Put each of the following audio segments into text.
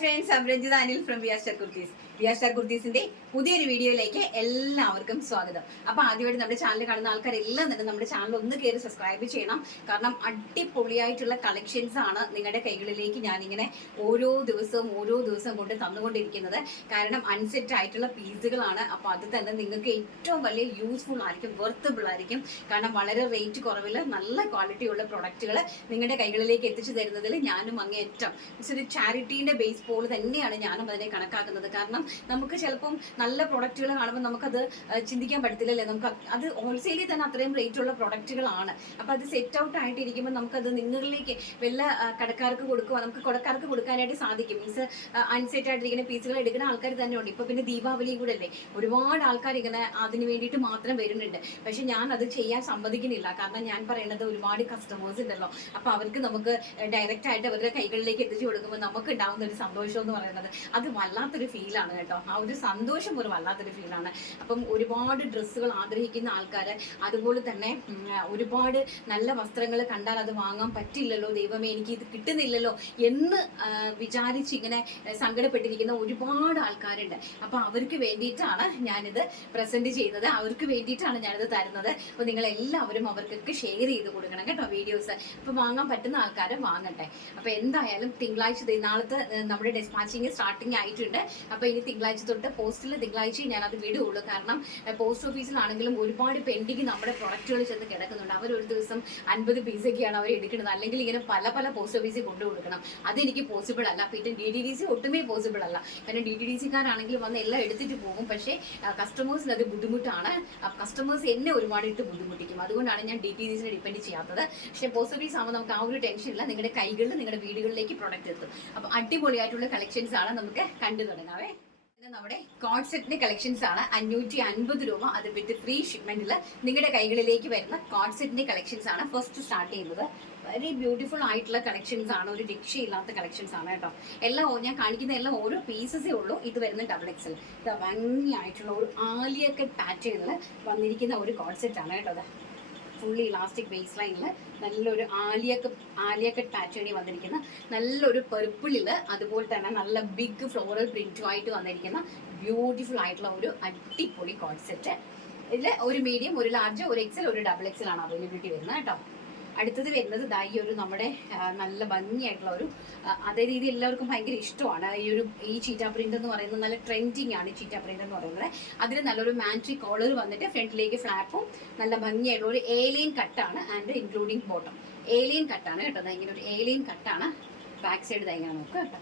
Friends Abhiranjith Anil from Star Kurtis Star കുർത്തീസിന്റെ പുതിയൊരു വീഡിയോയിലേക്ക് എല്ലാവർക്കും സ്വാഗതം. അപ്പൊ ആദ്യമായിട്ട് നമ്മുടെ ചാനൽ കാണുന്ന ആൾക്കാരെല്ലാം തന്നെ നമ്മുടെ ചാനൽ ഒന്ന് കയറി സബ്സ്ക്രൈബ് ചെയ്യണം. കാരണം അടിപൊളിയായിട്ടുള്ള കളക്ഷൻസ് ആണ് നിങ്ങളുടെ കൈകളിലേക്ക് ഞാനിങ്ങനെ ഓരോ ദിവസവും ഓരോ ദിവസവും കൊണ്ട് തന്നുകൊണ്ടിരിക്കുന്നത്. കാരണം അൺസെറ്റ് ആയിട്ടുള്ള പീസുകളാണ്. അപ്പൊ അത് തന്നെ നിങ്ങൾക്ക് ഏറ്റവും വലിയ യൂസ്ഫുൾ ആയിരിക്കും വെർത്തബിൾ ആയിരിക്കും. കാരണം വളരെ റേറ്റ് കുറവിൽ നല്ല ക്വാളിറ്റിയുള്ള പ്രൊഡക്റ്റുകൾ നിങ്ങളുടെ കൈകളിലേക്ക് എത്തിച്ചു തരുന്നതിൽ ഞാനും അങ്ങേറ്റം ഒരു ചാരിറ്റീന്റെ ബേസ് പോൾ തന്നെയാണ് ഞാനും അതിനെ കണക്കാക്കുന്നത്. കാരണം നമുക്ക് ചിലപ്പം നല്ല പ്രൊഡക്റ്റുകൾ കാണുമ്പോൾ നമുക്കത് ചിന്തിക്കാൻ പറ്റത്തില്ലല്ലേ? നമുക്ക് അത് ഹോൾസെയിലിൽ തന്നെ അത്രയും റേറ്റ് ഉള്ള പ്രൊഡക്റ്റുകളാണ് അപ്പോൾ അത് സെറ്റ് ഔട്ട് ആയിട്ടിരിക്കുമ്പോൾ നമുക്കത് നിങ്ങളിലേക്ക് വല്ല കടക്കാർക്ക് കൊടുക്കുക നമുക്ക് കടക്കാർക്ക് കൊടുക്കാനായിട്ട് സാധിക്കും. മീൻസ് അൺസെറ്റ് ആയിട്ടിരിക്കുന്ന പീസുകൾ എടുക്കുന്ന ആൾക്കാർ തന്നെ ഉണ്ട്. ഇപ്പോൾ പിന്നെ ദീപാവലിയും കൂടെ അല്ലേ? ഒരുപാട് ആൾക്കാർ ഇങ്ങനെ അതിന് വേണ്ടിയിട്ട് മാത്രം വരുന്നുണ്ട്. പക്ഷെ ഞാൻ അത് ചെയ്യാൻ സമ്മതിക്കുന്നില്ല. കാരണം ഞാൻ പറയുന്നത് ഒരുപാട് കസ്റ്റമേഴ്സ് ഉണ്ടല്ലോ. അപ്പോൾ അവർക്ക് നമുക്ക് ഡയറക്റ്റ് ആയിട്ട് അവരുടെ കൈകളിലേക്ക് എത്തിച്ചു കൊടുക്കുമ്പോൾ നമുക്ക് ഉണ്ടാവുന്ന ഒരു സന്തോഷം എന്ന് പറയുന്നത് അത് വല്ലാത്തൊരു ഫീലാണ് കേട്ടോ. ആ ഒരു സന്തോഷം ഒരു വല്ലാത്തൊരു ഫീലാണ് അപ്പം ഒരുപാട് ഡ്രസ്സുകൾ ആഗ്രഹിക്കുന്ന ആൾക്കാർ അതുപോലെ തന്നെ ഒരുപാട് നല്ല വസ്ത്രങ്ങൾ കണ്ടാൽ അത് വാങ്ങാൻ പറ്റില്ലല്ലോ ദൈവമേ എനിക്ക് ഇത് കിട്ടുന്നില്ലല്ലോ എന്ന് വിചാരിച്ച് ഇങ്ങനെ സങ്കടപ്പെട്ടിരിക്കുന്ന ഒരുപാട് ആൾക്കാരുണ്ട്. അപ്പൊ അവർക്ക് വേണ്ടിയിട്ടാണ് ഞാനിത് പ്രസന്റ് ചെയ്യുന്നത്. അവർക്ക് വേണ്ടിയിട്ടാണ് ഞാനിത് തരുന്നത്. അപ്പൊ നിങ്ങൾ എല്ലാവരും അവർക്കൊക്കെ ഷെയർ ചെയ്ത് കൊടുക്കണം കേട്ടോ വീഡിയോസ് അപ്പൊ വാങ്ങാൻ പറ്റുന്ന ആൾക്കാരെ വാങ്ങട്ടെ. അപ്പൊ എന്തായാലും തിങ്കളാഴ്ച നാളത്തെ ഏഹ്, നമ്മുടെ ഡിസ്പാച്ചിങ് സ്റ്റാർട്ടിങ് ആയിട്ടുണ്ട്. അപ്പൊ ഇനി തിങ്കളാഴ്ച തൊട്ട് പോസ്റ്റിൽ തിങ്കളാഴ്ച അത് വിടുകയുള്ളൂ. കാരണം പോസ്റ്റ് ഓഫീസിലാണെങ്കിലും ഒരുപാട് പെൻഡിങ് നമ്മുടെ പ്രൊഡക്റ്റുകൾ ചെന്ന് കിടക്കുന്നുണ്ട്. അവർ ഒരു ദിവസം അൻപത് പീസൊക്കെയാണ് അവർ എടുക്കുന്നത്. അല്ലെങ്കിൽ ഇങ്ങനെ പല പല പോസ്റ്റ് ഓഫീസിൽ കൊണ്ടു കൊടുക്കണം. അതെനിക്ക് പോസിബിൾ അല്ല. പിന്നെ ഡി ടി ഡി സി ഒട്ടുമേ പോസിബിൾ അല്ല. കാരണം ഡി ടി ഡി സിക്കാരാണെങ്കിൽ വന്ന് എല്ലാം എടുത്തിട്ട് പോകും. പക്ഷേ കസ്റ്റമേഴ്സിന് അത് ബുദ്ധിമുട്ടാണ്. കസ്റ്റമേഴ്സ് എന്നെ ഒരുപാട് ഇട്ട് ബുദ്ധിമുട്ടിക്കും. അതുകൊണ്ടാണ് ഞാൻ ഡി ടി ഡി സിനെ ഡിപ്പെൻഡ് ചെയ്യാത്തത്. പക്ഷേ പോസ്റ്റ് ഓഫീസ് ആകുമ്പോൾ നമുക്ക് ആ ഒരു ടെൻഷൻ ഇല്ല. നിങ്ങളുടെ കൈകളിൽ നിങ്ങളുടെ വീടുകളിലേക്ക് പ്രൊഡക്റ്റ് എത്തും. അപ്പോൾ അടിപൊളിയായിട്ടുള്ള കളക്ഷൻസ് ആണ് നമുക്ക് കണ്ടു തുടങ്ങാവേ. നമ്മുടെ കോഡ് സെറ്റിന്റെ കളക്ഷൻസ് ആണ് അഞ്ഞൂറ്റി അൻപത് രൂപ അത് വിത്ത് ഫ്രീ ഷിപ്മെന്റിൽ നിങ്ങളുടെ കൈകളിലേക്ക് വരുന്ന കോഡ് സെറ്റിന്റെ കളക്ഷൻസ് ആണ് ഫസ്റ്റ് സ്റ്റാർട്ട് ചെയ്യുന്നത്. വെരി ബ്യൂട്ടിഫുൾ ആയിട്ടുള്ള കളക്ഷൻസ് ആണ് ഒരു രക്ഷയില്ലാത്ത കളക്ഷൻസ് ആണ് കേട്ടോ. എല്ലാം ഞാൻ കാണിക്കുന്ന എല്ലാം ഓരോ പീസസേ ഉള്ളൂ. ഇത് വരുന്ന ഡബിൾ എക്സൽ ഭംഗിയായിട്ടുള്ള ഒരു ആലിയക്കട്ട് പാറ്റേണിൽ വന്നിരിക്കുന്ന ഒരു കോഡ് സെറ്റ് ആണ് കേട്ടോ ഫുള്ളി ഇലാസ്റ്റിക് ബേസ് ലൈനിൽ നല്ലൊരു ആലിയക്ക് ആലിയക്ക് പാറ്റേണി വന്നിരിക്കുന്ന. നല്ലൊരു പെർപ്പിളിൽ അതുപോലെ തന്നെ നല്ല ബിഗ് ഫ്ലോറൽ പ്രിന്റും ആയിട്ട് വന്നിരിക്കുന്ന ബ്യൂട്ടിഫുൾ ആയിട്ടുള്ള ഒരു അടിപൊളി കോൺസെപ്റ്റ് ഇതിൽ ഒരു മീഡിയം ഒരു ലാർജ് ഒരു എക്സൽ ഒരു ഡബിൾ എക്സൽ ആണ് അവൈലബിലിറ്റി വരുന്നത് കേട്ടോ. അടുത്തത് വരുന്നത് ദാ ഈ ഒരു നമ്മുടെ നല്ല ഭംഗിയായിട്ടുള്ള ഒരു അതേ രീതി എല്ലാവർക്കും ഭയങ്കര ഇഷ്ടമാണ്. ഈ ഒരു ഈ ചീറ്റാ പ്രിന്റ് എന്ന് പറയുന്നത് നല്ല ട്രെൻഡിങ് ആണ് ചീറ്റാ പ്രിന്റ് എന്ന് പറയുന്നത്. അതിൽ നല്ലൊരു മാൻട്രി കോളർ വന്നിട്ട് ഫ്രണ്ടിലേക്ക് ഫ്ലാപ്പും നല്ല ഭംഗിയായിട്ടുള്ള ഒരു ഏലിയൻ കട്ടാണ് ആൻഡ് ഇൻക്ലൂഡിങ് ബോട്ടം ഏലിയൻ കട്ടാണ് കേട്ടോ. ഇങ്ങനെ ഒരു ഏലിയൻ കട്ടാണ് ബാക്ക് സൈഡ് തയ്യാറാണ് നോക്കുക കേട്ടോ.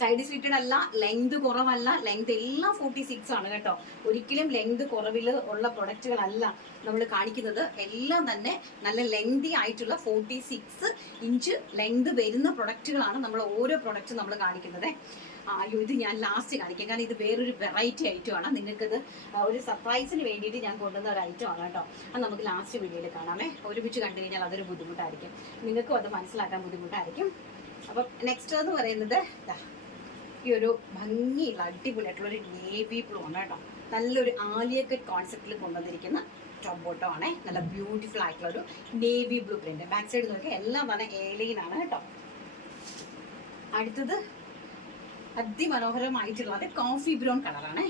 സൈഡ് സീറ്റഡ് അല്ല ലെങ്ത് കുറവല്ല ലെങ്ത് എല്ലാം ഫോർട്ടി സിക്സ് ആണ് കേട്ടോ. ഒരിക്കലും ലെങ്ത് കുറവിൽ ഉള്ള പ്രൊഡക്റ്റുകളല്ല നമ്മൾ കാണിക്കുന്നത്. എല്ലാം തന്നെ നല്ല ലെങ്തി ആയിട്ടുള്ള ഫോർട്ടി സിക്സ് ഇഞ്ച് ലെങ്ത് വരുന്ന പ്രൊഡക്റ്റുകളാണ് നമ്മൾ ഓരോ പ്രൊഡക്റ്റും നമ്മൾ കാണിക്കുന്നത്. അയ്യോ ഇത് ഞാൻ ലാസ്റ്റ് കാണിക്കാം. കാരണം ഇത് വേറൊരു വെറൈറ്റി ഐറ്റം ആണ്. നിങ്ങൾക്കത് ഒരു സർപ്രൈസിന് വേണ്ടിയിട്ട് ഞാൻ കൊണ്ടുവന്ന ഒരു ഐറ്റം ആണ് കേട്ടോ. അത് നമുക്ക് ലാസ്റ്റ് വീഡിയോയിൽ കാണാമേ. ഒരുമിച്ച് കണ്ടു കഴിഞ്ഞാൽ അതൊരു ബുദ്ധിമുട്ടായിരിക്കും. നിങ്ങൾക്കും അത് മനസ്സിലാക്കാൻ ബുദ്ധിമുട്ടായിരിക്കും. അപ്പം നെക്സ്റ്റ് എന്ന് പറയുന്നത് ഈ ഒരു ഭംഗിയുള്ള അടിപൊളിയായിട്ടുള്ള ഒരു നേവി ബ്ലൂ ആണ് കേട്ടോ. നല്ലൊരു ആലിയക്കറ്റ് കോൺസെപ്റ്റിൽ കൊണ്ടുവന്നിരിക്കുന്ന ടോപ്പ് ബോട്ടോ ആണ്. നല്ല ബ്യൂട്ടിഫുൾ ആയിട്ടുള്ള ഒരു navy blue print back side നോക്കിയാൽ എല്ലാം തന്നെ ഏലൈൻ ആണ് കേട്ടോ. അടുത്തത് അതിമനോഹരമായിട്ടുള്ളത് കോഫി ബ്രൗൺ കളറാണ്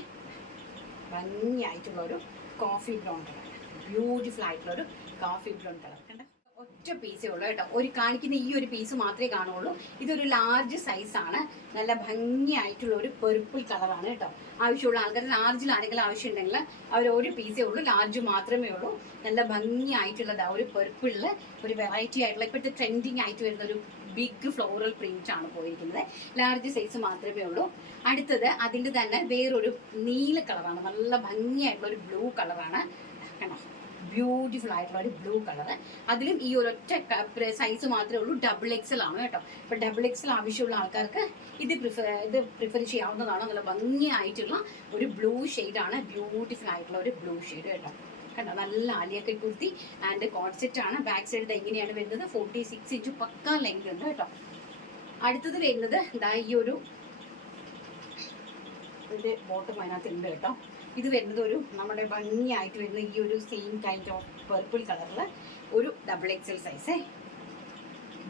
ഭംഗിയായിട്ടുള്ള ഒരു കോഫി ബ്രൗൺ കളർ ബ്യൂട്ടിഫുൾ ആയിട്ടുള്ള ഒരു കോഫി ബ്രൗൺ കളർ ഒറ്റ പീസേ ഉള്ളൂ കേട്ടോ. ഒരു കാണിക്കുന്ന ഈ ഒരു പീസ് മാത്രമേ കാണുള്ളൂ ഇതൊരു ലാർജ് സൈസാണ് നല്ല ഭംഗിയായിട്ടുള്ള ഒരു പെർപ്പിൾ കളറാണ് കേട്ടോ. ആവശ്യമുള്ള ആൾക്കാർ ലാർജിൽ ആരെങ്കിലും ആവശ്യമുണ്ടെങ്കിൽ അവർ ഒരു പീസേ ഉള്ളൂ. ലാർജ് മാത്രമേ ഉള്ളൂ. നല്ല ഭംഗിയായിട്ടുള്ളത് ഒരു പെർപ്പിളിൽ ഒരു വെറൈറ്റി ആയിട്ടുള്ള ഇപ്പോഴത്തെ ട്രെൻഡിങ് ആയിട്ട് വരുന്ന ഒരു ബിഗ് ഫ്ലോറൽ പ്രിന്റ് ആണ് പോയിരിക്കുന്നത്. ലാർജ് സൈസ് മാത്രമേ ഉള്ളൂ. അടുത്തത് അതിന്റെ തന്നെ വേറൊരു നീല കളറാണ് നല്ല ഭംഗിയായിട്ടുള്ള ഒരു ബ്ലൂ കളറാണ് കണ്ടോ? ബ്യൂട്ടിഫുൾ ആയിട്ടുള്ള ഒരു ബ്ലൂ കളർ അതിലും ഈ ഒരൊറ്റ സൈസ് മാത്രമേ ഉള്ളൂ. ഡബിൾ എക്സൽ ആണ് കേട്ടോ. അപ്പോൾ ഡബിൾ എക്സൽ ആവശ്യമുള്ള ആൾക്കാർക്ക് ഇത് പ്രിഫർ ഇത് പ്രിഫർ ചെയ്യാവുന്നതാണ്. നല്ല ഭംഗിയായിട്ടുള്ള ഒരു ബ്ലൂ ആണ്. ബ്യൂട്ടിഫുൾ ആയിട്ടുള്ള ഒരു ബ്ലൂ ഷെയ്ഡ് കേട്ടോ. കണ്ടോ? നല്ല ആലിയൊക്കെ കുർത്തി ആൻഡ് കോൺസെറ്റ് ആണ്. ബാക്ക് സൈഡ് എങ്ങനെയാണ് വരുന്നത്. ഫോർട്ടി സിക്സ് ഇഞ്ച് പക്ക ലെങ്ത് ഉണ്ട് കേട്ടോ. അടുത്തത് വരുന്നത് ദാ ഈ ഒരു ഇതിന്റെ ബോട്ടം അതിനകത്ത് ഉണ്ട് കേട്ടോ. ഇത് വരുന്നത് ഒരു നമ്മുടെ ഭംഗിയായിട്ട് വരുന്ന ഈ ഒരു സെയിം കൈൻഡ് ഓഫ് പർപ്പിൾ കളറിൽ ഒരു ഡബിൾ എക്സൽ സൈസേ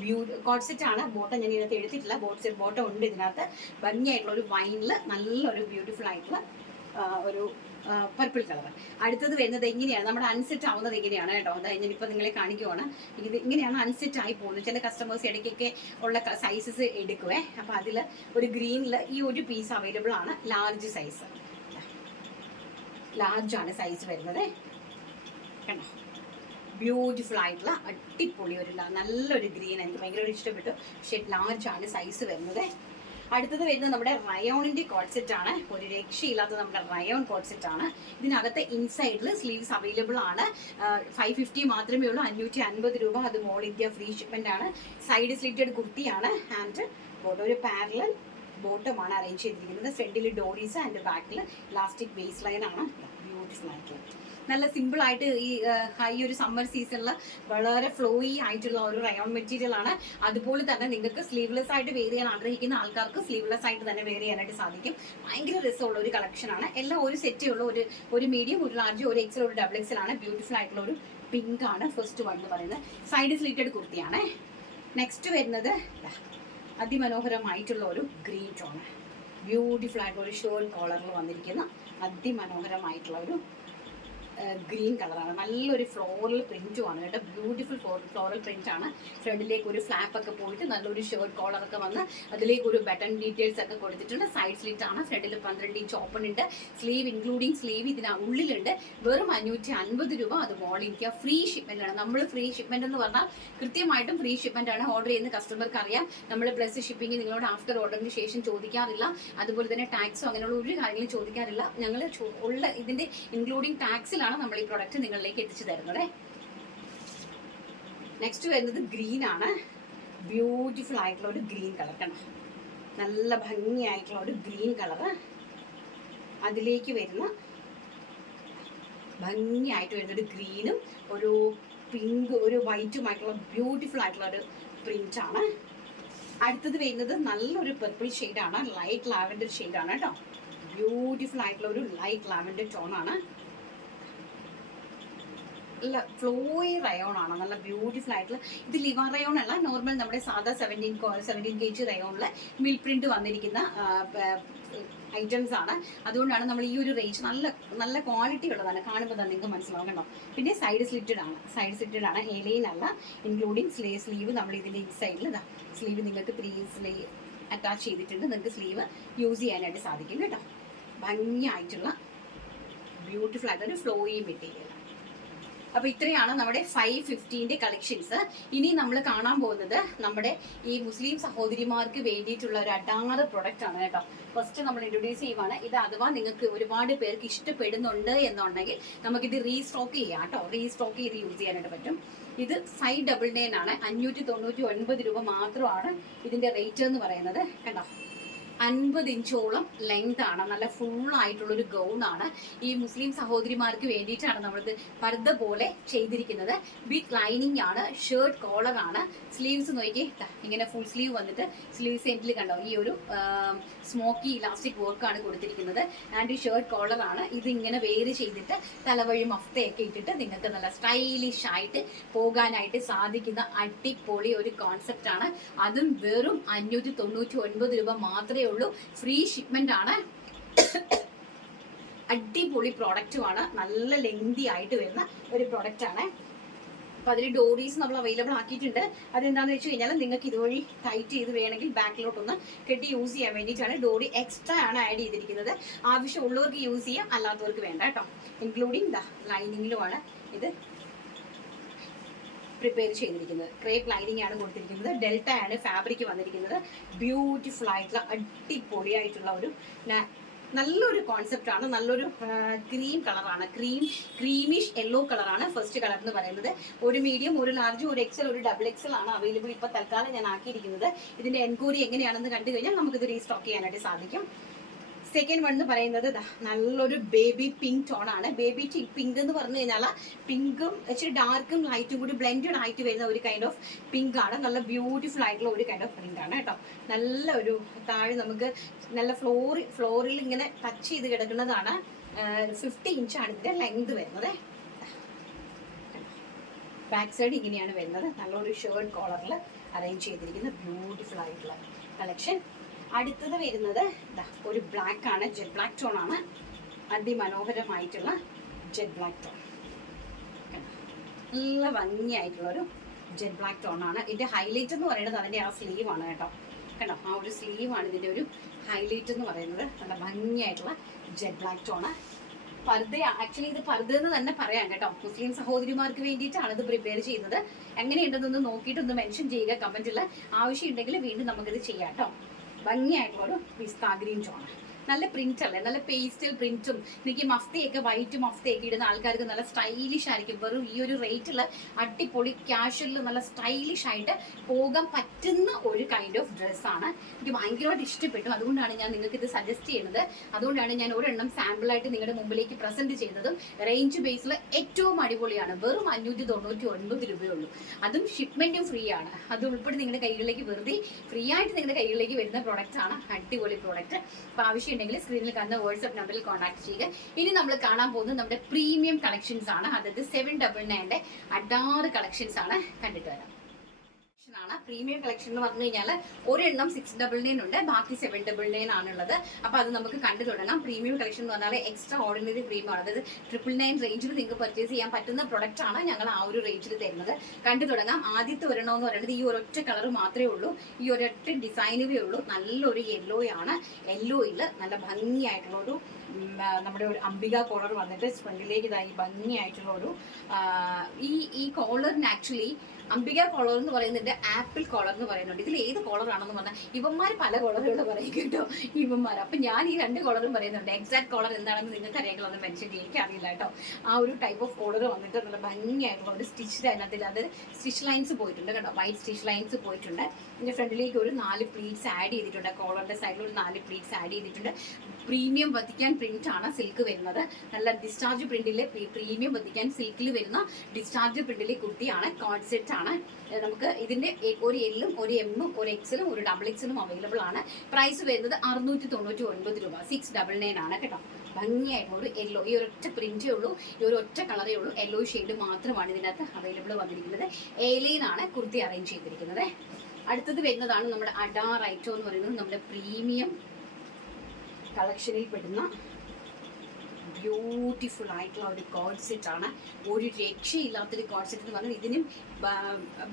ബ്യൂ കോട്ട്സെറ്റ് ആണ്. ബോട്ടം ഞാൻ ഇതിനകത്ത് എടുത്തിട്ടില്ല. ബോട്ട് ബോട്ടം ഉണ്ട് ഇതിനകത്ത്. ഭംഗിയായിട്ടുള്ള ഒരു വൈനിൽ നല്ലൊരു ബ്യൂട്ടിഫുൾ ആയിട്ടുള്ള ഒരു പർപ്പിൾ കളർ അടുത്തത് വരുന്നത് എങ്ങനെയാണ്? നമ്മുടെ അൺസെറ്റ് ആവുന്നത് എങ്ങനെയാണ് കേട്ടോ? അതായത് ഞാനിപ്പോൾ നിങ്ങളെ കാണിക്കുവാണ്. ഇത് ഇങ്ങനെയാണ് അൺസെറ്റ് ആയി പോകുന്നത്. ചില കസ്റ്റമേഴ്സ് ഇടയ്ക്കൊക്കെ ഉള്ള സൈസസ് എടുക്കുവേ. അപ്പോൾ അതിൽ ഒരു ഗ്രീനിൽ ഈ ഒരു പീസ് അവൈലബിൾ ആണ്. ലാർജ് സൈസ് ലാർജ് ആണ് സൈസ് വരുന്നത്. കണ്ടോ? ബ്യൂട്ടിഫുൾ ആയിട്ടുള്ള അടിപൊളി ഒരു നല്ലൊരു ഗ്രീൻ എനിക്ക് ഭയങ്കര ഇഷ്ടപ്പെട്ടു. പക്ഷേ ലാർജ് ആണ് സൈസ് വരുന്നത്. അടുത്തത് വരുന്നത് നമ്മുടെ റയോണിന്റെ കോഡ്സെറ്റ് ആണ്. ഒരു രക്ഷയില്ലാത്ത നമ്മുടെ റയോൺ കോഡ്സെറ്റ് ആണ്. ഇതിനകത്ത് ഇൻസൈഡിൽ സ്ലീവ്സ് അവൈലബിൾ ആണ്. ഫൈവ് ഫിഫ്റ്റി മാത്രമേ ഉള്ളൂ. അഞ്ഞൂറ്റി അൻപത് രൂപ അത് മോൾ ഇന്ത്യ ഫ്രീ ഷിപ്മെന്റ് ആണ്. സൈഡ് സ്ലിറ്റഡ് കുർത്തിയാണ്. ആൻഡ് ഒരു പാരലൽ ബോട്ടമാണ് അറേഞ്ച് ചെയ്തിരിക്കുന്നത്. ഫ്രണ്ടിൽ ഡോറീസ് ആൻഡ് ബാക്കിൽ ഇലാസ്റ്റിക് ബേസ് ലൈൻ ആണ് ബ്യൂട്ടിഫുൾ ആയിട്ടുള്ളത്. നല്ല സിമ്പിൾ ആയിട്ട് ഈ ഹൈ ഒരു സമ്മർ സീസണിൽ വളരെ ഫ്ലോയി ആയിട്ടുള്ള ഒരു റയോൺ മെറ്റീരിയൽ ആണ്. അതുപോലെ തന്നെ നിങ്ങൾക്ക് സ്ലീവ്ലെസ് ആയിട്ട് വെയർ ചെയ്യാൻ ആഗ്രഹിക്കുന്ന ആൾക്കാർക്ക് സ്ലീവ്ലെസ് ആയിട്ട് തന്നെ വെയർ ചെയ്യാനായിട്ട് സാധിക്കും. ഭയങ്കര രസമുള്ള ഒരു കളക്ഷൻ ആണ്. എല്ലാം ഒരു സെറ്റേ ഉള്ളൂ ഒരു ഒരു മീഡിയം ഒരു ലാർജ് ഒരു എക്സൽ ഒരു ഡബിൾ എക്സൽ ആണ് ബ്യൂട്ടിഫുൾ ആയിട്ടുള്ള ഒരു പിങ്ക് ആണ് ഫസ്റ്റ് വൺ എന്ന് പറയുന്നത്. സൈഡ് സ്ലീറ്റഡ് കുർത്തിയാണ്. നെക്സ്റ്റ് വരുന്നത് അതിമനോഹരമായിട്ടുള്ള ഒരു ഗ്രീൻ ടോൺ. ബ്യൂട്ടിഫുൾ ആയിട്ടുള്ള ഒരു ഷോൾ കോളറിൽ വന്നിരിക്കുന്ന അതിമനോഹരമായിട്ടുള്ള ഒരു ഗ്രീൻ കളറാണ്. നല്ലൊരു ഫ്ലോറൽ പ്രിന്റും ആണ് കേട്ടോ. ബ്യൂട്ടിഫുൾ ഫ്ലോറൽ പ്രിന്റ് ആണ് ഫ്രണ്ടിലേക്ക് ഒരു ഫ്ലാപ്പ് ഒക്കെ പോയിട്ട് നല്ലൊരു ഷർട്ട് കോളർ ഒക്കെ വന്ന് അതിലേക്ക് ഒരു ബട്ടൺ ഡീറ്റെയിൽസ് ഒക്കെ കൊടുത്തിട്ടുണ്ട്. സൈഡ് സ്ലിറ്റ് ആണ്. ഫ്രണ്ടിൽ പന്ത്രണ്ട് ഇഞ്ച് ഓപ്പൺ ഉണ്ട്. സ്ലീവ് ഇൻക്ലൂഡിങ് സ്ലീവ് ഇതിന് ഉള്ളിലുണ്ട്. വെറും അഞ്ഞൂറ്റി അൻപത് രൂപ അത് മോളിക്ക ഫ്രീ ഷിപ്മെന്റ് ആണ്. നമ്മൾ ഫ്രീ ഷിപ്മെന്റ് എന്ന് പറഞ്ഞാൽ കൃത്യമായിട്ടും ഫ്രീ ഷിപ്മെന്റ് ആണ്. ഓർഡർ ചെയ്യുന്ന കസ്റ്റമർക്ക് അറിയാം. നമ്മൾ പ്ലസ് ഷിപ്പിംഗ് നിങ്ങളോട് ആഫ്റ്റർ ഓർഡറിന് ശേഷം ചോദിക്കാറില്ല. അതുപോലെ തന്നെ ടാക്സോ അങ്ങനെയുള്ള ഒരു കാര്യങ്ങളും ചോദിക്കാറില്ല. ഞങ്ങൾ ഉള്ള ഇതിന്റെ ഇൻക്ലൂഡിങ് ടാക്സിലാണ് നമ്മൾ ഈ പ്രൊഡക്റ്റ് നിങ്ങളിലേക്ക് എത്തിച്ചു തരുന്നത് നെക്സ്റ്റ് വരുന്നത് ഗ്രീൻ ആണ്. ബ്യൂട്ടിഫുൾ ആയിട്ടുള്ള ഒരു ഗ്രീൻ കളർ കണ്ടോ നല്ല ഭംഗിയായിട്ടുള്ള ഒരു ഗ്രീൻ കളറ് അതിലേക്ക് വരുന്ന ഭംഗിയായിട്ട് വരുന്ന ഒരു ഗ്രീനും ഒരു പിങ്ക് ഒരു വൈറ്റുമായിട്ടുള്ള ബ്യൂട്ടിഫുൾ ആയിട്ടുള്ള ഒരു പ്രിന്റ് ആണ്. അടുത്തത് വരുന്നത് നല്ലൊരു പെർപ്പിൾ ഷെയ്ഡാണ് ലൈറ്റ് ലാവൻഡർ ഷെയ്ഡാണ് കേട്ടോ. ബ്യൂട്ടിഫുൾ ആയിട്ടുള്ള ഒരു ലൈറ്റ് ലാവൻഡർ ടോൺ ആണ്. നല്ല ഫ്ലോയി റയോൺ ആണ്. നല്ല ബ്യൂട്ടിഫുൾ ആയിട്ടുള്ള ഇത് ലിവർ റയോൺ അല്ല നോർമൽ നമ്മുടെ സാധാ സെവന്റീൻ സെവന്റീൻ കെ ജി റയോണിൽ മിൽ പ്രിന്റ് വന്നിരിക്കുന്ന ഐറ്റംസ് ആണ്. അതുകൊണ്ടാണ് നമ്മൾ ഈ ഒരു റേഞ്ച് നല്ല നല്ല ക്വാളിറ്റി ഉള്ളതാണ് കാണുമ്പോൾ തന്നെ നിങ്ങൾക്ക് മനസ്സിലാവും കണ്ടോ പിന്നെ സൈഡ് സ്ലിറ്റഡ് ആണ്. സൈഡ് സ്ലിറ്റഡ് ആണ്. അല്ല ഇൻക്ലൂഡിങ് സ്ലീവ് സ്ലീവ് നമ്മൾ ഇതിന്റെ ഈ സൈഡിൽ ഇതാ സ്ലീവ് നിങ്ങൾക്ക് ത്രീ സ്ലീവ് അറ്റാച്ച് ചെയ്തിട്ടുണ്ട്. നിങ്ങൾക്ക് സ്ലീവ് യൂസ് ചെയ്യാനായിട്ട് സാധിക്കും കേട്ടോ. ഭംഗിയായിട്ടുള്ള ബ്യൂട്ടിഫുൾ ആയിട്ടൊരു ഫ്ലോയി മെറ്റീരിയൽ അപ്പൊ ഇത്രയാണ് നമ്മുടെ ഫൈവ് ഫിഫ്റ്റീന്റെ കളക്ഷൻസ് ഇനി നമ്മൾ കാണാൻ പോകുന്നത് നമ്മുടെ ഈ മുസ്ലിം സഹോദരിമാർക്ക് വേണ്ടിയിട്ടുള്ള ഒരു അടാറ് പ്രൊഡക്റ്റ് ആണ് കേട്ടോ. ഫസ്റ്റ് നമ്മൾ ഇൻട്രൊഡ്യൂസ് ചെയ്യുവാണ്. ഇത് അഥവാ നിങ്ങൾക്ക് ഒരുപാട് പേർക്ക് ഇഷ്ടപ്പെടുന്നുണ്ട് എന്നുണ്ടെങ്കിൽ നമുക്കിത് റീസ്റ്റോക്ക് ചെയ്യാം കേട്ടോ. റീസ്റ്റോക്ക് ചെയ്ത് യൂസ് ചെയ്യാനായിട്ട് പറ്റും. ഇത് ഫൈവ് ഡബിൾ നയൻ ആണ്. അഞ്ഞൂറ്റി തൊണ്ണൂറ്റി ഒൻപത് രൂപ മാത്രമാണ് ഇതിന്റെ റേറ്റ് എന്ന് പറയുന്നത്. കണ്ടോ? അൻപത് ഇഞ്ചോളം ലെങ്ത് ആണ്. നല്ല ഫുൾ ആയിട്ടുള്ള ഒരു ഗൗൺ ആണ്. ഈ മുസ്ലിം സഹോദരിമാർക്ക് വേണ്ടിയിട്ടാണ് നമ്മളിത് പർദ്ദ പോലെ ചെയ്തിരിക്കുന്നത്. വിത്ത് ലൈനിങ് ആണ്. ഷേർട്ട് കോളർ ആണ്. സ്ലീവ്സ് നോക്കി ഇങ്ങനെ ഫുൾ സ്ലീവ് വന്നിട്ട് സ്ലീവ് സെന്റിൽ കണ്ടോ? ഈ ഒരു സ്മോക്കി ഇലാസ്റ്റിക് വർക്ക് ആണ് കൊടുത്തിരിക്കുന്നത്. ആൻഡ് ഈ ഷേർട്ട് കോളർ ആണ്. ഇത് ഇങ്ങനെ വെയർ ചെയ്തിട്ട് തലവഴി മഫ്തയൊക്കെ ഇട്ടിട്ട് നിങ്ങൾക്ക് നല്ല സ്റ്റൈലിഷ് ആയിട്ട് പോകാനായിട്ട് സാധിക്കുന്ന അടിപൊളി ഒരു കോൺസെപ്റ്റ് ആണ്. അതും വെറും അഞ്ഞൂറ്റി തൊണ്ണൂറ്റി ഒൻപത് രൂപ മാത്രമേ ഉള്ളൂ. ഫ്രീ ഷിപ്മെന്റ് ആണ്. അടിപൊളി പ്രോഡക്റ്റുമാണ് നല്ല ലെങ്തി ആയിട്ട് വരുന്ന ഒരു പ്രോഡക്റ്റ് ആണ്. അപ്പൊ അതിൽ ഡോറീസ് നമ്മൾ അവൈലബിൾ ആക്കിയിട്ടുണ്ട്. അതെന്താണെന്ന് വെച്ച് കഴിഞ്ഞാൽ നിങ്ങൾക്ക് ഇതുവഴി ടൈറ്റ് ചെയ്ത് വേണമെങ്കിൽ ബാക്കിലോട്ടൊന്ന് കെട്ടി യൂസ് ചെയ്യാൻ വേണ്ടിയിട്ടാണ് ഡോറി എക്സ്ട്രാ ആണ് ആഡ് ചെയ്തിരിക്കുന്നത്. ആവശ്യമുള്ളവർക്ക് യൂസ് ചെയ്യാം അല്ലാത്തവർക്ക് വേണ്ട കേട്ടോ. ഇൻക്ലൂഡിങ് ദ ലൈനിങ്ങിലുമാണ് ഇത്. പ്രിപ്പയർ ചെയ്തിരിക്കുന്നത്. ക്രേപ്പ് ലൈനിങ് ആണ് കൊടുത്തിരിക്കുന്നത്. ഡെൽറ്റ ആണ് ഫാബ്രിക് വന്നിരിക്കുന്നത്. ബ്യൂട്ടിഫുൾ ആയിട്ടുള്ള അടിപൊളിയായിട്ടുള്ള ഒരു നല്ലൊരു കോൺസെപ്റ്റ് ആണ്. നല്ലൊരു ക്രീം കളറാണ് ക്രീം ക്രീമിഷ് യെല്ലോ കളറാണ് ഫസ്റ്റ് കളർ എന്ന് പറയുന്നത്. ഒരു മീഡിയം ഒരു ലാർജ് ഒരു എക്സൽ ഒരു ഡബിൾ എക്സൽ ആണ് അവൈലബിൾ ഇപ്പൊ തൽക്കാലം ഞാൻ ആക്കിയിരിക്കുന്നത്. ഇതിന്റെ എൻക്വയറി എങ്ങനെയാണെന്ന് കണ്ടു കഴിഞ്ഞാൽ നമുക്ക് നമുക്കിത് റീസ്റ്റോക്ക് ചെയ്യാനായിട്ട് സാധിക്കും. സെക്കൻഡ് വൺ എന്ന് പറയുന്നത് നല്ലൊരു ബേബി പിങ്ക് ടോൺ ആണ്. ബേബി പിങ്ക് എന്ന് പറഞ്ഞു കഴിഞ്ഞാൽ പിങ്കും ഇച്ചിരി ഡാർക്കും ലൈറ്റും കൂടി ബ്ലെൻഡഡ് ആയിട്ട് വരുന്ന ഒരു കൈൻഡ് ഓഫ് പിങ്ക് ആണ്. നല്ല ബ്യൂട്ടിഫുൾ ആയിട്ടുള്ള ഒരു കൈൻഡ് ഓഫ് പ്രിന്റ് ആണ് കേട്ടോ. നല്ല ഒരു താഴെ നമുക്ക് നല്ല ഫ്ലോറി ഫ്ലോറിൽ ഇങ്ങനെ ടച്ച് ചെയ്ത് കിടക്കുന്നതാണ്. ഫിഫ്റ്റി ആണ് ഇതിന്റെ ലെങ്ത് വരുന്നത്. ബാക്ക് സൈഡ് ഇങ്ങനെയാണ് വരുന്നത്. നല്ലൊരു ഷേർട്ട് കോളറിൽ അറേഞ്ച് ചെയ്തിരിക്കുന്ന ബ്യൂട്ടിഫുൾ ആയിട്ടുള്ള കളക്ഷൻ അടുത്തത് വരുന്നത് ഒരു ബ്ലാക്ക് ആണ് ജെറ്റ് ബ്ലാക്ക് ടോൺ ആണ്. അതിമനോഹരമായിട്ടുള്ള ജെറ്റ് ബ്ലാക്ക് ടോൺ നല്ല ഭംഗിയായിട്ടുള്ള ഒരു ജെറ്റ് ബ്ലാക്ക് ടോൺ ആണ്. ഇതിന്റെ ഹൈലൈറ്റ് എന്ന് പറയുന്നത് അതിന്റെ ആ സ്ലീവ് ആണ് കേട്ടോ. കണ്ടോ? ആ ഒരു സ്ലീവ് ആണ് ഇതിന്റെ ഒരു ഹൈലൈറ്റ് എന്ന് പറയുന്നത്. നല്ല ഭംഗിയായിട്ടുള്ള ജെറ്റ് ബ്ലാക്ക് ടോൺ പർദ്ദ ആക്ച്വലി ഇത് പർദ്ദ എന്ന് തന്നെ പറയാം കേട്ടോ. മുസ്ലിം സഹോദരിമാർക്ക് വേണ്ടിയിട്ടാണ് ഇത് പ്രിപ്പയർ ചെയ്യുന്നത്. എങ്ങനെയുണ്ടെന്നൊന്ന് നോക്കിയിട്ടൊന്ന് മെൻഷൻ ചെയ്യുക കമന്റിൽ ആവശ്യമുണ്ടെങ്കിൽ വീണ്ടും നമുക്കിത് ചെയ്യാം കേട്ടോ. ഭംഗിയായിട്ടുള്ള ഒരു പിസ്ത ഗ്രീൻ ടോൺ നല്ല പ്രിന്റ് അല്ലേ? നല്ല പേസ്റ്റൽ പ്രിന്റും എനിക്ക് മഫ്തയൊക്കെ വൈറ്റ് മഫ്തയൊക്കെ ഇടുന്ന ആൾക്കാർക്ക് നല്ല സ്റ്റൈലിഷ് ആയിരിക്കും. വെറും ഈ ഒരു റേറ്റിൽ അടിപൊളി ക്യാഷ്വലിൽ നല്ല സ്റ്റൈലിഷ് ആയിട്ട് പോകാൻ പറ്റുന്ന ഒരു കൈൻഡ് ഓഫ് ഡ്രസ്സാണ് എനിക്ക് ഭയങ്കരമായിട്ട് ഇഷ്ടപ്പെട്ടു. അതുകൊണ്ടാണ് ഞാൻ നിങ്ങൾക്ക് ഇത് സജസ്റ്റ് ചെയ്യുന്നത്. അതുകൊണ്ടാണ് ഞാൻ ഒരെണ്ണം സാമ്പിളായിട്ട് നിങ്ങളുടെ മുമ്പിലേക്ക് പ്രസന്റ് ചെയ്യുന്നതും റേഞ്ച് ബേസിൽ ഏറ്റവും അടിപൊളിയാണ്. വെറും അഞ്ഞൂറ്റി തൊണ്ണൂറ്റി ഒൻപത് രൂപയുള്ളൂ. അതും ഷിപ്മെന്റും ഫ്രീ ആണ്. അത് ഉൾപ്പെടെ നിങ്ങളുടെ കൈകളിലേക്ക് വെറുതെ ഫ്രീ ആയിട്ട് നിങ്ങളുടെ കൈകളിലേക്ക് വരുന്ന പ്രോഡക്റ്റ് ആണ്. അടിപൊളി പ്രോഡക്റ്റ് അപ്പോൾ ആവശ്യമുണ്ടെങ്കിൽ സ്ക്രീനിൽ കാണുന്ന വാട്സ്ആപ്പ് നമ്പറിൽ കോൺടാക്ട് ചെയ്യുക. ഇനി നമ്മൾ കാണാൻ പോകുന്നത് നമ്മുടെ പ്രീമിയം കളക്ഷൻസ് ആണ്. അതായത് സെവൻ ഡബിൾ നയന്റെ അഡാറ് കളക്ഷൻസ് ആണ്. കണ്ടിട്ട് വരാം. ആണ് പ്രീമിയം കളക്ഷൻ എന്ന് പറഞ്ഞു കഴിഞ്ഞാൽ ഒരെണ്ണം സിക്സ് ഡബിൾ നയൻ ഉണ്ട്. ബാക്കി സെവൻ ഡബിൾ നയൻ ആണുള്ളത്. അപ്പൊ അത് നമുക്ക് കണ്ടു തുടങ്ങാം. പ്രീമിയം കളക്ഷൻ എന്ന് പറഞ്ഞാൽ എക്സ്ട്രാ ഓർഡിനറി പ്രീമിയം ആണ്. അതായത് ട്രിപ്പിൾ നയൻ റേഞ്ചിൽ നിങ്ങൾക്ക് പർച്ചേസ് ചെയ്യാൻ പറ്റുന്ന പ്രൊഡക്റ്റ് ആണ് ഞങ്ങൾ ആ ഒരു റേഞ്ചിൽ തരുന്നത്. കണ്ടു തുടങ്ങാം. ആദ്യത്തെ ഒരെണ്ണം എന്ന് പറയുന്നത് ഈ ഒരൊറ്റ കളർ മാത്രമേ ഉള്ളൂ. ഈ ഒരൊറ്റ ഡിസൈനുവേ ഉള്ളൂ. നല്ലൊരു യെല്ലോ ആണ്. യെല്ലോയിൽ നല്ല ഭംഗിയായിട്ടുള്ള ഒരു നമ്മുടെ ഒരു അംബിക കോളർ വന്നിട്ട് ഫ്രണ്ടിലേക്ക് ഇതായി ഭംഗിയായിട്ടുള്ള ഒരു ഈ ഈ കോളറിന് ആക്ച്വലി അംബിക കോളർ എന്ന് പറയുന്നുണ്ട് ആപ്പിൾ കോളർ എന്ന് പറയുന്നുണ്ട്. ഇതിൽ ഏത് കോളർ ആണെന്ന് പറഞ്ഞാൽ ഇവന്മാർ പല കോളറുകൾ പറയും കേട്ടോ ഇവന്മാർ അപ്പൊ ഞാൻ ഈ രണ്ട് കോളറും പറയുന്നുണ്ട്. എക്സാക്ട് കോളർ എന്താണെന്ന് നിങ്ങൾക്ക് അറിയാമെങ്കിൽ ഒന്ന് മെൻഷൻ ചെയ്യും. എനിക്കറിയില്ല കേട്ടോ. ആ ഒരു ടൈപ്പ് ഓഫ് കോളർ വന്നിട്ട് നല്ല ഭംഗിയായിട്ടുള്ള ഒരു സ്റ്റിച്ച് അതിനകത്തിൽ അത് സ്റ്റിച്ച് ലൈൻസ് പോയിട്ടുണ്ട് കേട്ടോ. വൈറ്റ് സ്റ്റിച്ച് ലൈൻസ് പോയിട്ടുണ്ട്. എന്റെ ഫ്രണ്ടിലേക്ക് ഒരു നാല് പ്ലീറ്റ്സ് ആഡ് ചെയ്തിട്ടുണ്ട്. കോളറിന്റെ സൈഡിൽ ഒരു നാല് പ്ലീറ്റ്സ് ആഡ് ചെയ്തിട്ടുണ്ട്. പ്രീമിയം വധിക്കാൻ പ്രിന്റ് ആണ് സിൽക്ക് വരുന്നത്. നല്ല ഡിസ്ചാർജ് പ്രിന്റിലെ പ്രീമിയം വധിക്കാൻ സിൽക്കിൽ വരുന്ന ഡിസ്ചാർജ് പ്രിന്റിലെ കുർത്തിയാണ് കോൺസെപ്റ്റ് ആണ്. നമുക്ക് ഇതിന്റെ ഒരു എല്ലും ഒരു എമ്മും ഒരു എക്സലും ഒരു ഡബിൾ എക്സലും അവൈലബിൾ ആണ്. പ്രൈസ് വരുന്നത് അറുന്നൂറ്റി തൊണ്ണൂറ്റി ഒൻപത് രൂപ. സിക്സ് ഡബിൾ നയൻ ആണ് കേട്ടോ. ഭംഗിയായിട്ടുള്ള ഒരു യെല്ലോ ഈ ഒരൊറ്റ പ്രിന്റേ ഉള്ളൂ. ഈ ഒരു ഒറ്റ കളറേ ഉള്ളൂ. യെല്ലോ ഷെയ്ഡ് മാത്രമാണ് ഇതിനകത്ത് അവൈലബിൾ വന്നിരിക്കുന്നത്. ഏലയിലാണ് കുർത്തി അറേഞ്ച് ചെയ്തിരിക്കുന്നത്. അടുത്തത് വരുന്നതാണ് നമ്മുടെ അഡാർ റൈറ്റോ എന്ന് പറയുന്നത് നമ്മുടെ പ്രീമിയം കളക്ഷനിൽ പെടുന്ന ബ്യൂട്ടിഫുൾ ആയിട്ടുള്ള ഒരു കോഡ് സെറ്റ് ആണ്. ഒരു രക്ഷയില്ലാത്തൊരു കോഡ് സെറ്റ് എന്ന് പറഞ്ഞാൽ ഇതിനും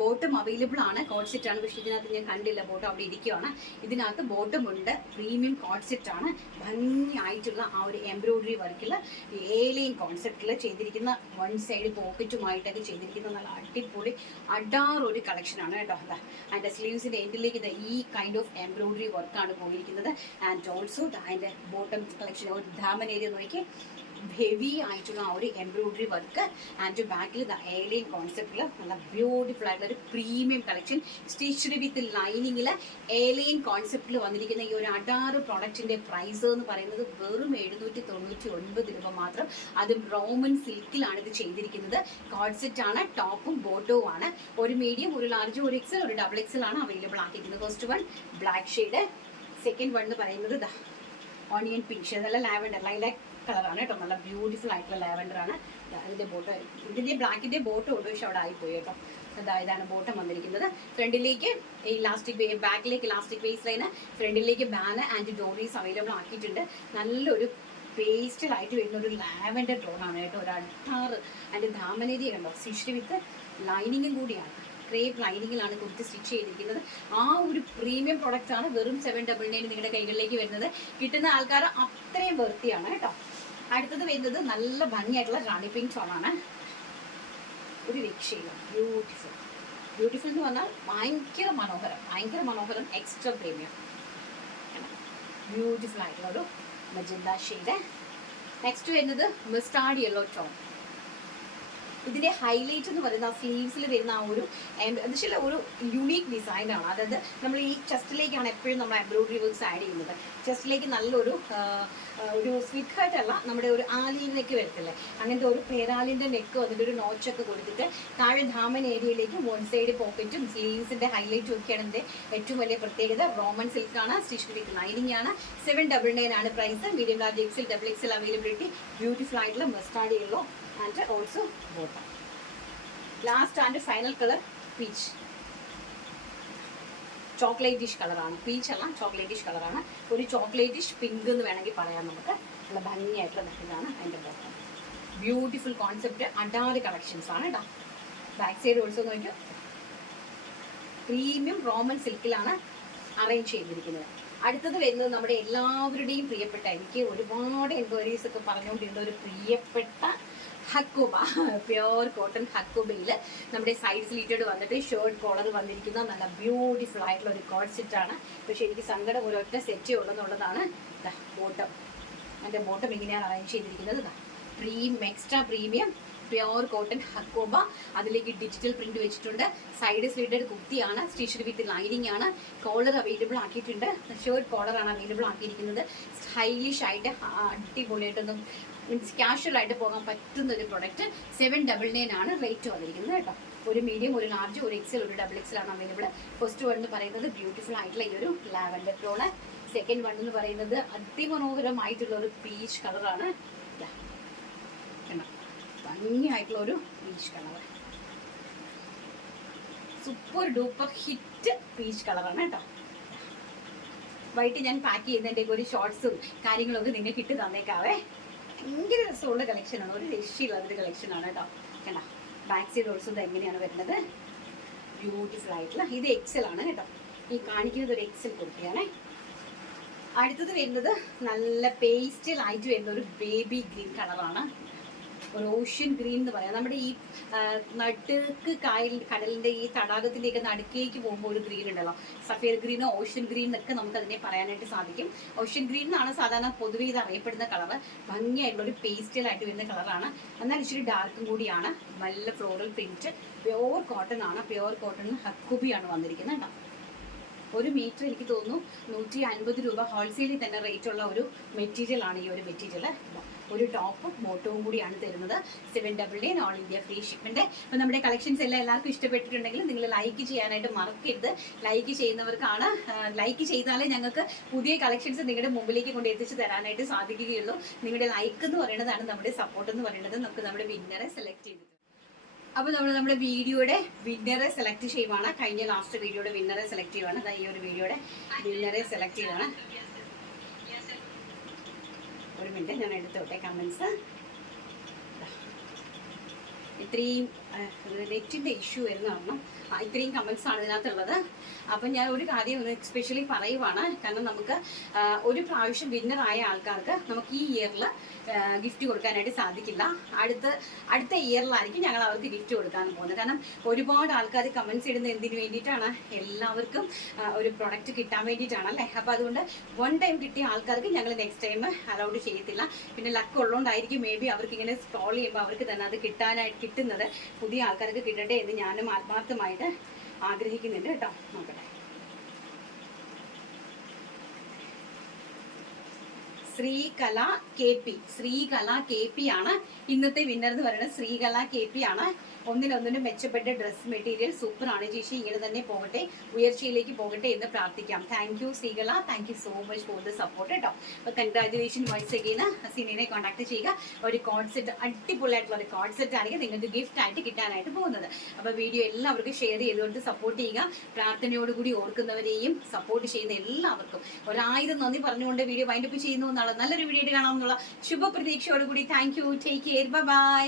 ബോട്ടം അവൈലബിൾ ആണ് കോഡ് ആണ്. പക്ഷേ ഇതിനകത്ത് ഞാൻ കണ്ടില്ല ബോട്ടം അവിടെ ഇരിക്കുകയാണ് ഇതിനകത്ത് ബോട്ടം ഉണ്ട് പ്രീമിയം കോഡ് സെറ്റ് ആണ്. ഭംഗിയായിട്ടുള്ള ആ ഒരു എംബ്രോയിഡറി വർക്കിൽ ഏലിയൻ കോൺസെപ്റ്റിൽ ചെയ്തിരിക്കുന്ന വൺ സൈഡ് പോക്കറ്റുമായിട്ടൊക്കെ ചെയ്തിരിക്കുന്ന നല്ല അടിപൊളി അഡാർ ഒരു കളക്ഷനാണ് കേട്ടോ അതാ. അതിന്റെ സ്ലീവ്സിന്റെ എൻഡിലേക്ക് ഈ കൈൻഡ് ഓഫ് എംബ്രോയിഡറി വർക്കാണ് പോയിരിക്കുന്നത്. ആൻഡ് ഓൾസോ അതിന്റെ ബോട്ടം കളക്ഷൻ ഒരു ധാമൻ ഏരിയ നോക്കി. ഹെവി ആയിട്ടുള്ള ആ ഒരു എംബ്രോയിഡറി വർക്ക് ആൻഡ് ബാക്കിൽ ദ ഏലിയൻ കോൺസെപ്റ്റിൽ നല്ല ബ്യൂട്ടിഫുൾ ആയിട്ടുള്ള ഒരു പ്രീമിയം കളക്ഷൻ സ്റ്റിച്ച്ഡ് വിത്ത് ലൈനിങ്ങിൽ ഏലിയൻ കോൺസെപ്റ്റിൽ വന്നിരിക്കുന്ന ഈ ഒരു അഡാറ് പ്രോഡക്റ്റിന്റെ പ്രൈസ് എന്ന് പറയുന്നത് വെറും എഴുന്നൂറ്റി തൊണ്ണൂറ്റി ഒൻപത് രൂപ മാത്രം. അതും റോമൻ സിൽക്കിലാണ് ഇത് ചെയ്തിരിക്കുന്നത്. കോൺസെപ്റ്റ് ആണ് ടോപ്പും ബോട്ടവും ആണ്. ഒരു മീഡിയം ഒരു ലാർജ് ഒരു എക്സൽ ഒരു ഡബിൾ എക്സൽ ആണ് available ആക്കിയിരിക്കുന്നത്. First one black shade second one എന്ന് പറയുന്നത് ഓണിയൻ പിങ്ക് ഷെയ്ഡ് നല്ല ലാവൻഡർ ലൈലാക്ക് കളറാണ് കേട്ടോ. നല്ല ബ്യൂട്ടിഫുൾ ആയിട്ടുള്ള ലാവൻഡർ ആണ്. ഇതിന്റെ ബോട്ടം ഇതിന്റെ ബ്ലാക്കിന്റെ ബോട്ടം ഉണ്ട്. പക്ഷെ അവിടെ ആയിപ്പോയി കേട്ടോ. അതാ ഇതാണ് ബോട്ടം വന്നിരിക്കുന്നത്. ഫ്രണ്ടിലേക്ക് ഈ ഇലാസ്റ്റിക് ബാക്കിലേക്ക് ഇലാസ്റ്റിക് വേസ് ലൈന് ഫ്രണ്ടിലേക്ക് ബാന് ആൻഡ് ഡോറീസ് അവൈലബിൾ ആക്കിയിട്ടുണ്ട്. നല്ലൊരു പേസ്റ്റലായിട്ട് വരുന്ന ഒരു ലാവൻഡർ ടോണാണ് കേട്ടോ. ഒരു അട്ടാറ് അതിന്റെ ധാമനേരി കണ്ടോ? സിഷ്ടി വിത്ത് ലൈനിങ്ങും കൂടിയാണ്. ക്രേപ്പ് ലൈനിങ്ങിലാണ് കുർത്തി സ്റ്റിച്ച് ചെയ്തിരിക്കുന്നത്. ആ ഒരു പ്രീമിയം പ്രൊഡക്റ്റ് ആണ്. വെറും സെവൻ ഡബിൾ നയൻ നിങ്ങളുടെ കൈകളിലേക്ക് വരുന്നത്. കിട്ടുന്ന ആൾക്കാർ അത്രയും വൃത്തിയാണ് കേട്ടോ. അടുത്തത് വരുന്നത് നല്ല ഭംഗിയായിട്ടുള്ള റാണി പിങ്ക് ഷോളാണ് ഒരു രക്ഷയില്ല. ബ്യൂട്ടിഫുൾ ബ്യൂട്ടിഫുൾ എന്ന് പറഞ്ഞാൽ ഭയങ്കര മനോഹരം. ഭയങ്കര മനോഹരം എക്സ്ട്രാ പ്രീമിയം ബ്യൂട്ടിഫുൾ ആയിട്ടുള്ള ഒരു മജന്ത നെക്സ്റ്റ് വരുന്നത് മിസ്റ്റാർഡ് യെല്ലോ ടോൺ ഇതിന്റെ ഹൈലൈറ്റ് എന്ന് പറയുന്ന സ്ലീവ്സിൽ വരുന്ന ആ ഒരു എന്നുവെച്ചാൽ ഒരു ഡിസൈൻ ആണ്. അതായത് നമ്മൾ ഈ ചെസ്റ്റിലേക്കാണ് എപ്പോഴും നമ്മൾ എംബ്രോയിഡറി വർക്ക്സ് ആഡ് ചെയ്യുന്നത്. ചെസ്റ്റിലേക്ക് നല്ലൊരു ആ, ആ, ഒരു സ്വിറ്റ് ഹർട്ട് അല്ല നമ്മുടെ ഒരു ആലിൽ നെക്ക് വരത്തില്ലേ? അങ്ങനത്തെ ഒരു പേരാലിന്റെ നെക്ക് വന്നിട്ട് ഒരു നോച്ചൊക്കെ കൊടുത്തിട്ട് താഴെ ധാമൻ ഏരിയയിലേക്ക് വൺ സൈഡ് പോക്കറ്റും സ്ലീവ്സിന്റെ ഹൈലൈറ്റും ഒക്കെയാണ് എന്റെ ഏറ്റവും വലിയ പ്രത്യേകത. റോമൻ സിൽക്ക് ആണ് സ്റ്റിച്ച് വിത്ത് ലൈനിങ് ആണ്. സെവൻ ഡബിൾ നയൻ ആണ് price medium large XL double XL availability beautiful ആയിട്ടുള്ള mustard yellow and also bottom. Last and final colour peach. Chocolatish കളറാണ് പീച്ച് അല്ല ചോക്ലേറ്റിഷ് കളറാണ് ഒരു ചോക്ലേറ്റിഷ് പിങ്ക് എന്ന് വേണമെങ്കിൽ പറയാം നമുക്ക്. നല്ല ഭംഗിയായിട്ടുള്ള ഇതാണ് അതിന്റെ ബോട്ടം ബ്യൂട്ടിഫുൾ കോൺസെപ്റ്റ് അഡാറ് കളക്ഷൻസ് ആണ് കേട്ടോ ബാക്ക് സൈഡ് ഓൾസോ നോക്കിയോ പ്രീമിയം റോമൻ സിൽക്കിലാണ് അറേഞ്ച് ചെയ്തിരിക്കുന്നത്. അടുത്തത് വരുന്നത് നമ്മുടെ എല്ലാവരുടെയും പ്രിയപ്പെട്ട എനിക്ക് ഒരുപാട് എൻക്വയറീസ് ഒക്കെ പറഞ്ഞുകൊണ്ടിരുന്ന ഒരു പ്രിയപ്പെട്ട ഹക്കോബ പ്യുവർ കോട്ടൺ ഹക്കോബയിൽ നമ്മുടെ സൈഡ് സ്ലീറ്റഡ് വന്നിട്ട് ഷർട്ട് കോളർ വന്നിരിക്കുന്ന നല്ല ബ്യൂട്ടിഫുൾ ആയിട്ടുള്ള ഒരു കോഡ് സെറ്റാണ് പക്ഷെ എനിക്ക് സങ്കടം ഒരൊറ്റ സെറ്റേ ഉള്ളതെന്നുള്ളതാണ് ബോട്ടം എന്റെ ബോട്ടം ഇങ്ങനെയാണ് അറേഞ്ച് ചെയ്തിരിക്കുന്നത്. പ്രീം extra premium pure cotton Hakoba അതിലേക്ക് ഡിജിറ്റൽ പ്രിന്റ് വെച്ചിട്ടുണ്ട്. സൈഡ് സ്ലീറ്റഡ് കുർത്തിയാണ്. സ്റ്റീച്ചഡ് വിത്ത് ലൈനിങ് ആണ്. കോളർ അവൈലബിൾ ആക്കിയിട്ടുണ്ട്. ഷോർട്ട് കോളർ ആണ് അവൈലബിൾ ആക്കിയിരിക്കുന്നത്. സ്റ്റൈലിഷ് ആയിട്ട് അടിപൊളിയായിട്ടൊന്നും മീൻസ് കാഷ്വൽ ആയിട്ട് പോകാൻ പറ്റുന്ന ഒരു പ്രൊഡക്റ്റ് സെവൻ ഡബിൾ നയൻ ആണ് റേറ്റ് വന്നിരിക്കുന്നത് കേട്ടോ. ഒരു മീഡിയം ഒരു ലാർജ് ഒരു എക്സൽ ഒരു ഡബിൾ എക്സൽ ആണ് അവൈലബിൾ ഫസ്റ്റ് വൺ എന്ന് പറയുന്നത് ബ്യൂട്ടിഫുൾ ആയിട്ടുള്ള ഈ ഒരു ലാവൻഡർ ടോണ് സെക്കൻഡ് വൺ എന്ന് പറയുന്നത് അതിമനോഹരമായിട്ടുള്ള ഒരു പീച്ച് കളറാണ് ഭംഗിയായിട്ടുള്ള ഒരു peach colour super duper hit peach കളറാണ് കേട്ടോ. വൈകിട്ട് ഞാൻ പാക്ക് ചെയ്യുന്നതിന്റെ ഒരു ഷോർട്സും കാര്യങ്ങളൊക്കെ നിങ്ങൾക്ക് ഇട്ട് തന്നേക്കാവേ. ഭയങ്കര രസമുള്ള കളക്ഷനാണ് ഒരു രക്ഷയില്ലാത്തൊരു കളക്ഷനാണ് കേട്ടോ. കണ്ട? ബാക്ക് സൈഡ് ഓൾസോ ഇത് എങ്ങനെയാണ് വരുന്നത്? ബ്യൂട്ടിഫുൾ ആയിട്ടുള്ള ഇത് എക്സൽ ആണ് കേട്ടോ. ഈ കാണിക്കുന്നത് ഒരു എക്സൽ കുർത്തിയാണേ അടുത്തത് വരുന്നത് നല്ല പേസ്റ്റൽ ആയിട്ട് വരുന്ന ഒരു ബേബി ഗ്രീൻ കളറാണ് ഒരു ഓഷ്യൻ ഗ്രീൻ എന്ന് പറയാം. നമ്മുടെ ഈ നടുക്ക് കായൽ കടലിന്റെ ഈ തടാകത്തിലേക്ക് നടുക്കേക്ക് പോകുമ്പോൾ ഒരു ഗ്രീൻ ഉണ്ടല്ലോ. സഫേർ ഗ്രീനോ ഓഷ്യൻ ഗ്രീൻ എന്നൊക്കെ നമുക്ക് അതിനെ പറയാനായിട്ട് സാധിക്കും. ഓഷ്യൻ ഗ്രീൻ എന്നാണ് സാധാരണ പൊതുവെ ഇത് അറിയപ്പെടുന്ന കളറ് ഭംഗിയായിട്ടുള്ള ഒരു പേസ്റ്റൽ ആയിട്ട് വരുന്ന കളറാണ് എന്നാൽ ഇച്ചിരി ഡാർക്കും കൂടിയാണ്. നല്ല ഫ്ലോറൽ പ്രിന്റ് പ്യുവർ കോട്ടൺ ആണ്. പ്യുവർ കോട്ടൺ ഹക്കുബിയാണ് വന്നിരിക്കുന്നത് കേട്ടോ. ഒരു മീറ്റർ എനിക്ക് തോന്നുന്നു. നൂറ്റി അൻപത് രൂപ ഹോൾസെയിലിൽ തന്നെ റേറ്റ് ഉള്ള ഒരു മെറ്റീരിയൽ ആണ് ഈ ഒരു മെറ്റീരിയൽ ഒരു ടോപ്പും ബോട്ടവും കൂടിയാണ് തരുന്നത്. Seven double day all India free shipment അപ്പോൾ നമ്മുടെ കളക്ഷൻസ് എല്ലാം എല്ലാവർക്കും ഇഷ്ടപ്പെട്ടിട്ടുണ്ടെങ്കിൽ നിങ്ങൾ ലൈക്ക് ചെയ്യാനായിട്ട് മറക്കരുത്. ലൈക്ക് ചെയ്യുന്നവർക്കാണ് ലൈക്ക് ചെയ്താലേ ഞങ്ങൾക്ക് പുതിയ കളക്ഷൻസ് നിങ്ങളുടെ മുമ്പിലേക്ക് കൊണ്ട് എത്തിച്ച് തരാനായിട്ട് സാധിക്കുകയുള്ളൂ. നിങ്ങളുടെ ലൈക്ക് എന്ന് പറയുന്നതാണ് നമ്മുടെ സപ്പോർട്ട് എന്ന് പറയുന്നത്. നമുക്ക് നമ്മുടെ വിന്നറെ സെലക്ട് ചെയ്തിട്ട്. അപ്പോൾ നമ്മൾ നമ്മുടെ വീഡിയോയുടെ വിന്നറെ സെലക്ട് ചെയ്യുവാണ്. കഴിഞ്ഞ ലാസ്റ്റ് വീഡിയോയുടെ വിന്നറെ സെലക്ട് ചെയ്യുവാണ്. ഈ ഒരു വീഡിയോയുടെ വിന്നറെ സെലക്ട് ചെയ്യുവാണ്. ഒരു മിനിറ്റ് ഞാൻ എടുത്തോട്ടെ കമൻസ് ഇത്രയും നെറ്റിന്റെ ഇഷ്യൂ വരുന്ന കാരണം ഇത്രയും കമൻസ് ആണ് ഇതിനകത്തുള്ളത്. അപ്പം ഞാൻ ഒരു കാര്യം ഒന്ന് എക്സ്പെഷ്യലി പറയുവാണ്. കാരണം നമുക്ക് ഒരു പ്രാവശ്യം വിന്നർ ആയ ആൾക്കാർക്ക് നമുക്ക് ഈ ഇയറിൽ ഗിഫ്റ്റ് കൊടുക്കാനായിട്ട് സാധിക്കില്ല. അടുത്ത അടുത്ത ഇയറിലായിരിക്കും ഞങ്ങൾ അവർക്ക് ഗിഫ്റ്റ് കൊടുക്കാൻ പോകുന്നത്. കാരണം ഒരുപാട് ആൾക്കാർ കമൻസ് ഇടുന്ന എന്തിനു വേണ്ടിയിട്ടാണ്? എല്ലാവർക്കും ഒരു പ്രൊഡക്റ്റ് കിട്ടാൻ വേണ്ടിയിട്ടാണ് അല്ലേ? അപ്പോൾ അതുകൊണ്ട് വൺ ടൈം കിട്ടിയ ആൾക്കാർക്ക് ഞങ്ങൾ നെക്സ്റ്റ് ടൈം അലൗഡ് ചെയ്യത്തില്ല. പിന്നെ ലക്ക് ഉള്ളതുകൊണ്ടായിരിക്കും മേ ബി അവർക്ക് ഇങ്ങനെ സ്ക്രോൾ ചെയ്യുമ്പോൾ അവർക്ക് തന്നെ അത് കിട്ടാനായിട്ട് കിട്ടുന്നത് പുതിയ ആൾക്കാർക്ക് കിട്ടട്ടെ എന്ന് ഞാനും ആത്മാർത്ഥമായിട്ട് ആഗ്രഹിക്കുന്നുണ്ട് കേട്ടോ. നോക്കട്ടെ. Sreekala K P. Sreekala K P ആണ് ഇന്നത്തെ വിന്നർ എന്ന് പറയുന്നത്. ശ്രീകല കെ പി ആണ്. ഒന്നിനൊന്നിനും മെച്ചപ്പെട്ട ഡ്രസ് മെറ്റീരിയൽ സൂപ്പർ ആണ് ചേച്ചി ഇങ്ങനെ തന്നെ പോകട്ടെ ഉയർച്ചയിലേക്ക് പോകട്ടെ എന്ന് പ്രാർത്ഥിക്കാം. Thank you സീകള thank you so much for the support കേട്ടോ. അപ്പോൾ കൺഗ്രാജുലേഷൻ വൈസ് അഗെയിൻ സിനിനെ കോൺടാക്ട് ചെയ്യുക. ഒരു കോൺസെപ്റ്റ് അടിപൊളിയായിട്ടുള്ള ഒരു കോൺസെപ്റ്റ് ആണെങ്കിൽ നിങ്ങൾക്ക് ഗിഫ്റ്റ് ആയിട്ട് കിട്ടാനായിട്ട് പോകുന്നത്. അപ്പോൾ വീഡിയോ എല്ലാവർക്കും ഷെയർ ചെയ്തുകൊണ്ട് സപ്പോർട്ട് ചെയ്യുക. പ്രാർത്ഥനയോടുകൂടി ഓർക്കുന്നവരെയും സപ്പോർട്ട് ചെയ്യുന്ന എല്ലാവർക്കും. ഒരായിരം നന്ദി പറഞ്ഞുകൊണ്ട് വീഡിയോ വൈൻഡപ്പ് ചെയ്യുന്നു എന്നുള്ള നല്ലൊരു വീഡിയോ ആയിട്ട് കാണാമെന്നുള്ള ശുഭപ്രതീക്ഷയോടുകൂടി thank you take care bye